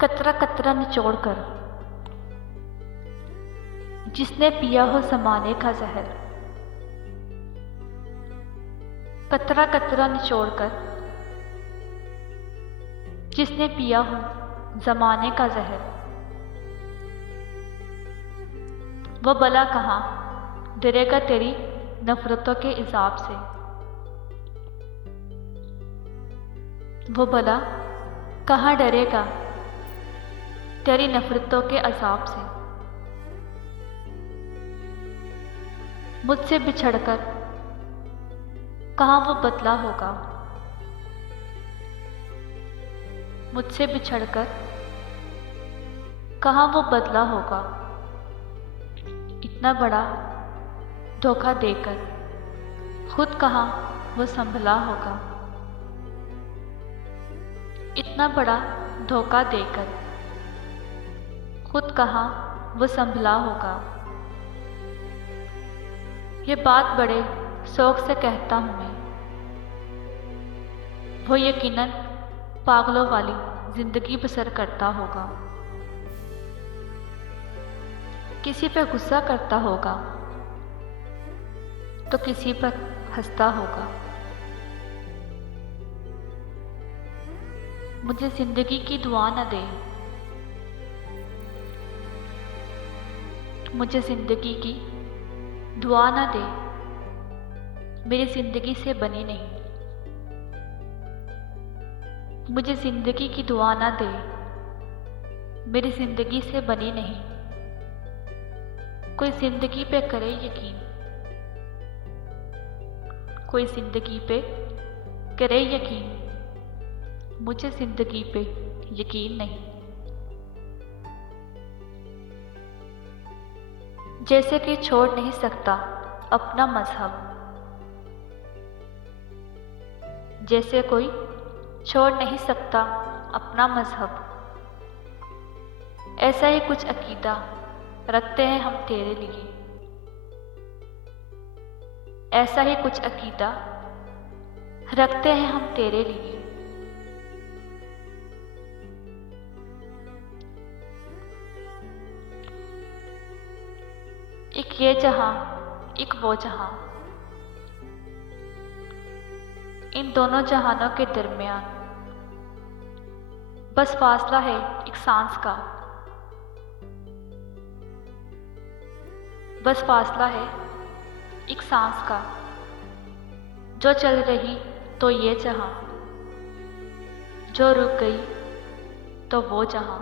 कतरा कतरा निचोड़ कर जिसने पिया हो ज़माने का जहर। कतरा कतरा निचोड़ कर जिसने पिया हो ज़माने का जहर। वो भला कहाँ डरेगा तेरी नफ़रतों के इज़ाब से। वो भला कहाँ डरेगा तेरी नफ़रतों के अज़ाब से। मुझसे बिछड़कर कहाँ वो बदला होगा। मुझसे बिछड़कर कहाँ वो बदला होगा। इतना बड़ा धोखा देकर खुद कहाँ वो संभला होगा। इतना बड़ा धोखा देकर खुद कहाँ वो संभला होगा। ये बात बड़े शौक से कहता हूँ मैं। वो यकीनन पागलों वाली जिंदगी बसर करता होगा। किसी पर गुस्सा करता होगा तो किसी पर हंसता होगा। मुझे जिंदगी की दुआ न दे। मुझे जिंदगी की दुआ न दे, मेरी जिंदगी से बनी नहीं। मुझे जिंदगी की दुआ न दे, मेरी जिंदगी से बनी नहीं। कोई जिंदगी पे करे यकीन, कोई जिंदगी पे करे यकीन। मुझे जिंदगी पे यकीन नहीं। जैसे कि छोड़ नहीं सकता अपना मजहब, जैसे कोई छोड़ नहीं सकता अपना मजहब। ऐसा ही कुछ अकीदा रखते हैं हम तेरे लिए। ऐसा ही कुछ अकीदा रखते हैं हम तेरे लिए। एक ये जहां एक वो जहां, इन दोनों जहानों के दरमियान बस फासला है एक सांस का। बस फासला है एक सांस का। जो चल रही तो ये जहां, जो रुक गई तो वो जहां।